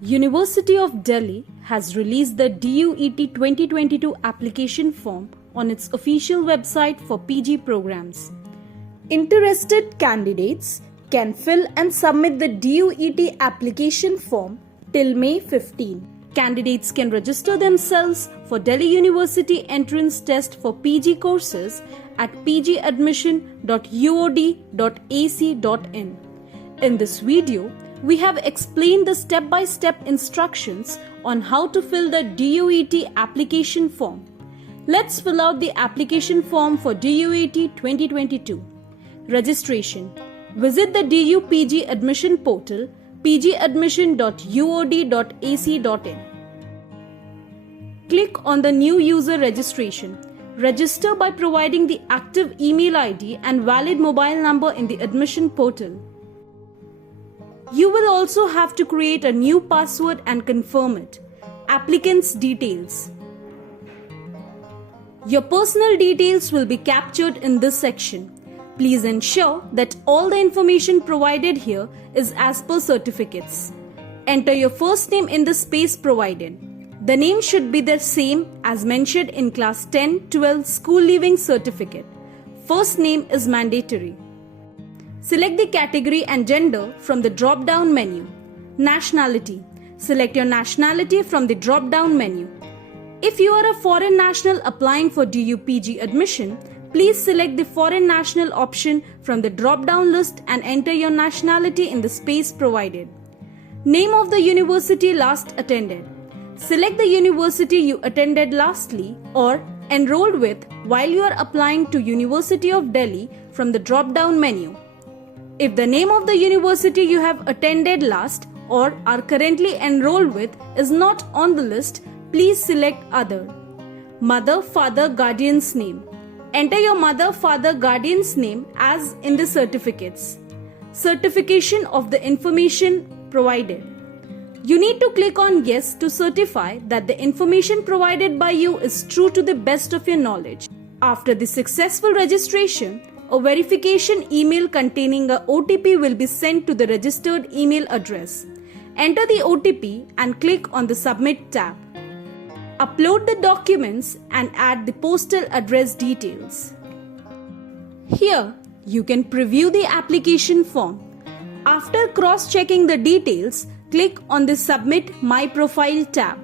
University of Delhi has released the DUET 2022 application form on its official website for PG programs. Interested candidates can fill and submit the DUET application form till May 15. Candidates can register themselves for Delhi University entrance test for PG courses at pgadmission.uod.ac.in. In this video, we have explained the step-by-step instructions on how to fill the DUET application form. Let's fill out the application form for DUET 2022. Registration. Visit the DU PG admission portal pgadmission.uod.ac.in. Click on the new user registration. Register by providing the active email ID and valid mobile number in the admission portal. You will also have to create a new password and confirm it. Applicants Details. Your personal details will be captured in this section. Please ensure that all the information provided here is as per certificates. Enter your first name in the space provided. The name should be the same as mentioned in class 10-12 school leaving certificate. First name is mandatory. Select the category and gender from the drop-down menu. Nationality. Select your nationality from the drop-down menu. If you are a foreign national applying for DU PG admission, please select the foreign national option from the drop-down list and enter your nationality in the space provided. Name of the university last attended. Select the university you attended lastly or enrolled with while you are applying to University of Delhi from the drop-down menu. If the name of the university you have attended last or are currently enrolled with is not on the list, please select Other. Mother, father, guardian's name. Enter your mother, father, guardian's name as in the certificates. Certification of the information provided. You need to click on Yes to certify that the information provided by you is true to the best of your knowledge. After the successful registration, a verification email containing a OTP will be sent to the registered email address. Enter the OTP and click on the Submit tab. Upload the documents and add the postal address details. Here, you can preview the application form. After cross-checking the details, click on the Submit My Profile tab.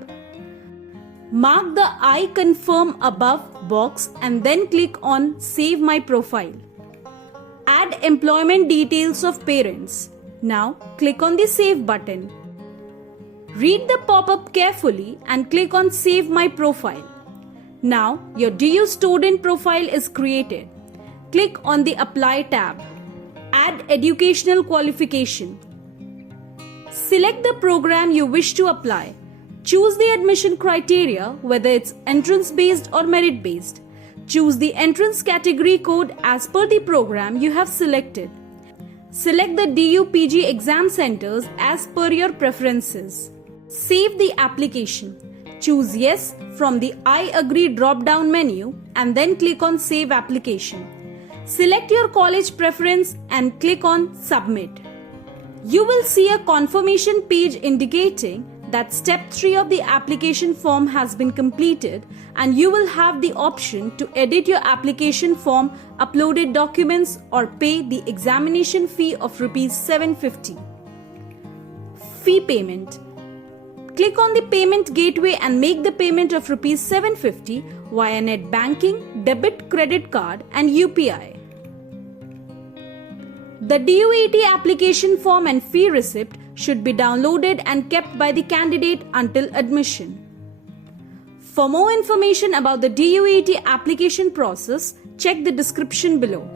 Mark the I confirm above box and then click on Save My Profile. Add employment details of parents. Now click on the Save button. Read the pop-up carefully and click on Save My Profile. Now your DU student profile is created. Click on the Apply tab. Add Educational Qualification. Select the program you wish to apply. Choose the admission criteria, whether it's entrance-based or merit-based. Choose the entrance category code as per the program you have selected. Select the DU PG exam centers as per your preferences. Save the application. Choose Yes from the I agree drop-down menu and then click on Save Application. Select your college preference and click on Submit. You will see a confirmation page indicating that step 3 of the application form has been completed and you will have the option to edit your application form, uploaded documents or pay the examination fee of Rs 750. Fee payment. Click on the payment gateway and make the payment of Rs 750 via net banking, debit, credit card and UPI. The DUET application form and fee receipt should be downloaded and kept by the candidate until admission. For more information about the DUET application process, check the description below.